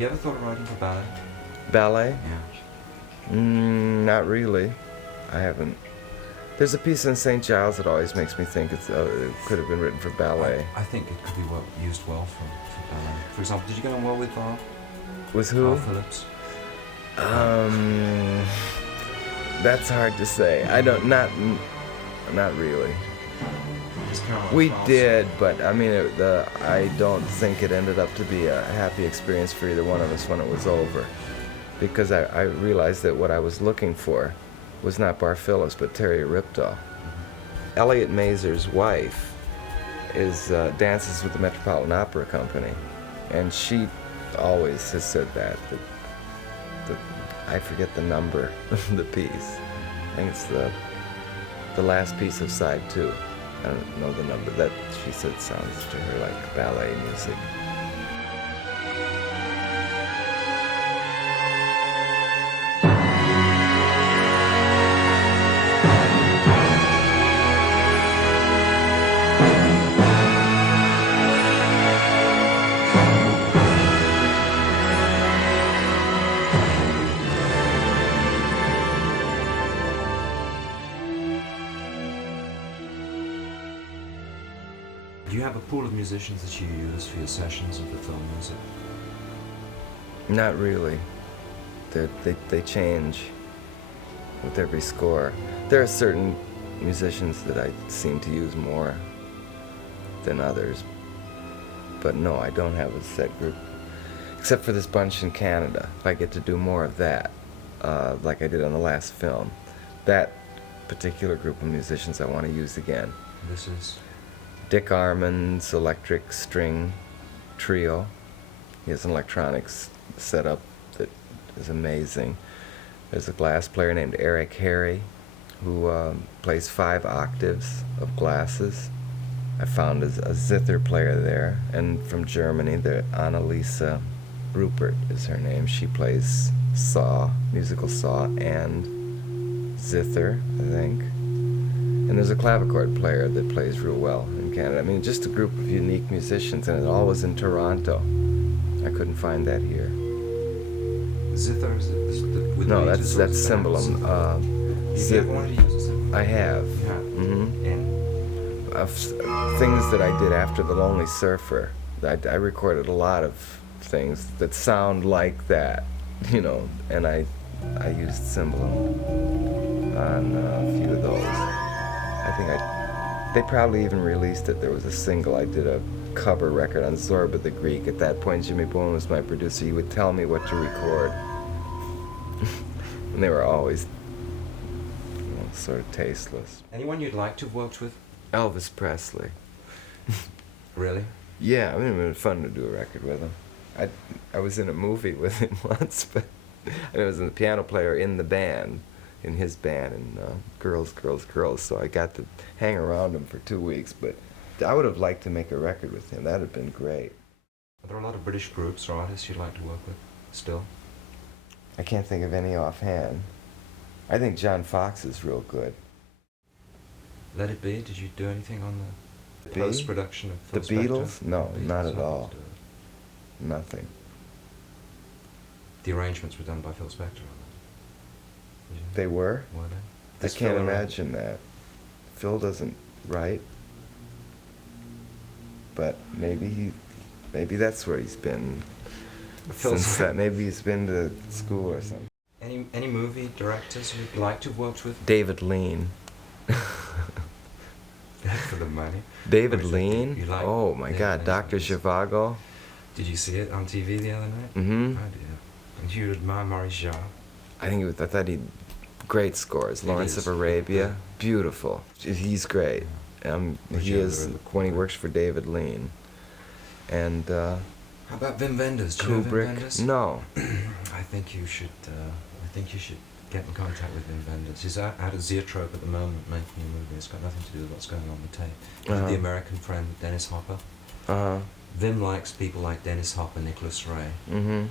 You ever thought of writing for ballet? Ballet? Yeah. Not really. I haven't. There's a piece in St. Giles that always makes me think it could have been written for ballet. I think it could be used well for ballet. For example, did you get on well with With who? Carl Phillips? That's hard to say. I don't, not really. We did, but I mean, I don't think it ended up to be a happy experience for either one of us when it was over. Because I realized that what I was looking for was not Bar Phillips, but Terry Ripdahl. Elliot Mazur's wife dances with the Metropolitan Opera Company, and she always has said that I forget the number of the piece. I think it's the last piece of side 2. I don't know the number. That she said sounds to her like ballet music. Do you have a pool of musicians that you use for your sessions of the film music? Not really. They change with every score. There are certain musicians that I seem to use more than others. But no, I don't have a set group. Except for this bunch in Canada. If I get to do more of that, like I did on the last film, that particular group of musicians I want to use again. This is? Dick Armand's electric string trio. He has an electronics setup that is amazing. There's a glass player named Eric Harry who plays 5 octaves of glasses. I found a zither player there, and from Germany, the Annalisa Rupert is her name. She plays saw, musical saw, and zither, I think. And there's a clavichord player that plays real well in Canada. I mean, just a group of unique musicians, and it all was in Toronto. I couldn't find that here. Zither is with no, meters that's cymbalum. Have you ever wanted to use a cymbalum? I have. Yeah. Mm-hmm. And Of things that I did after The Lonely Surfer. I recorded a lot of things that sound like that, you know, and I used cymbalum on a few of those. I think they probably even released it. There was a single. I did a cover record on Zorba the Greek. At that point, Jimmy Bowen was my producer. He would tell me what to record. And they were always, you know, sort of tasteless. anyone you'd like to have worked with? Elvis Presley. Really? Yeah, I mean, it would have been fun to do a record with him. I was in a movie with him once, but I was the piano player in the band, in his band, and Girls, Girls, Girls, so I got to hang around him for 2 weeks, but I would have liked to make a record with him. That would have been great. Are there a lot of British groups or artists you'd like to work with still? I can't think of any offhand. I think John Foxx is real good. Let It Be, did you do anything on the post-production of The Phil Spector? Beatles? No, The Beatles, not at nothing all. to do with it. Nothing. The arrangements were done by Phil Spector. They were? Were they? I Does can't Phil imagine that. Phil doesn't write, but maybe that's where he's been since that. Maybe he's been to school or something. Any movie directors you'd like to have worked with? David Lean. For the money. David Or is it Lean? you like Oh my God, Dr. Zhivago. Did you see it on TV the other night? Mm-hmm. I did. And you admire Maurice Jarre? I thought he great scores. Lawrence of Arabia, beautiful. He's great. He is when he works for David Lean. And How about Wim Wenders? Do you know Wim Kubrick. Wenders? No. I think you should get in contact with Wim Wenders. He's out at Zoetrope at the moment making a movie. It's got nothing to do with what's going on with tape. Uh-huh. The American friend Dennis Hopper. Wim likes people like Dennis Hopper, Nicholas Ray. Mm-hmm.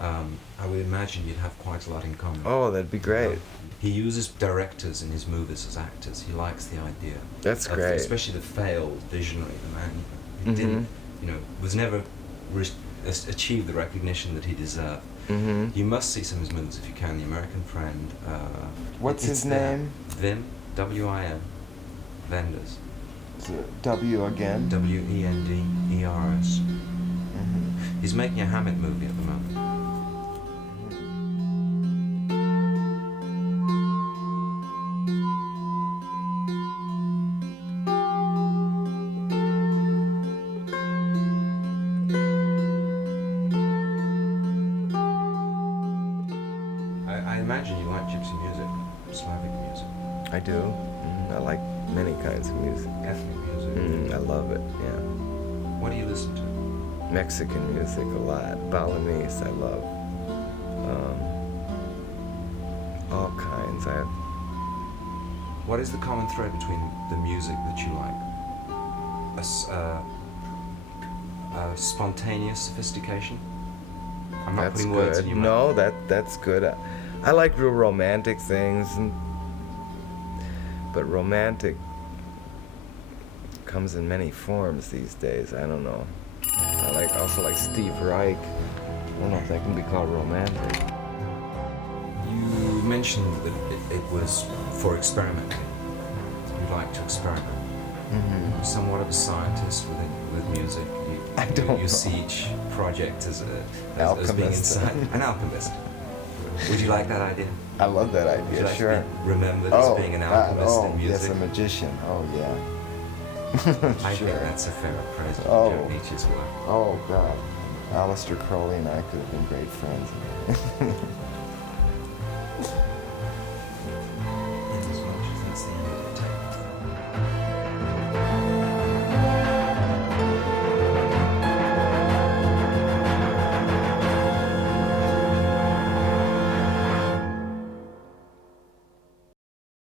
I would imagine you'd have quite a lot in common. Oh, that'd be great. He uses directors in his movies as actors. He likes the idea. That's great. Especially the failed visionary, the man who Mhm. didn't, was never achieved the recognition that he deserved. Mm-hmm. You must see some of his movies if you can. The American Friend. What's his name? Vim, W-I-M, Wenders. W again? W-E-N-D-E-R-S. Mm-hmm. He's making a Hammett movie at the moment. I imagine you like gypsy music, Slavic music. I do. I like many kinds of music. Ethnic music. I love it, yeah. What do you listen to? Mexican music a lot. Balinese, I love. All kinds. What is the common thread between the music that you like? A spontaneous sophistication? I'm not That's putting words good. in your mouth. No, that's good. I like real romantic things, but romantic comes in many forms these days. I don't know. I also like Steve Reich. I don't know if that can be called romantic. You mentioned that it was for experimenting. You like to experiment. Mm-hmm. You're somewhat of a scientist with music. You see each project as being inside an alchemist. Would you like that idea? I love that idea. Would you like Sure. to be remembered as being an alchemist in music? Yes, a magician. Oh yeah. I Sure. think that's a fair appraisal Oh. of Jack Nitzsche's work. Oh God, Aleister Crowley and I could have been great friends.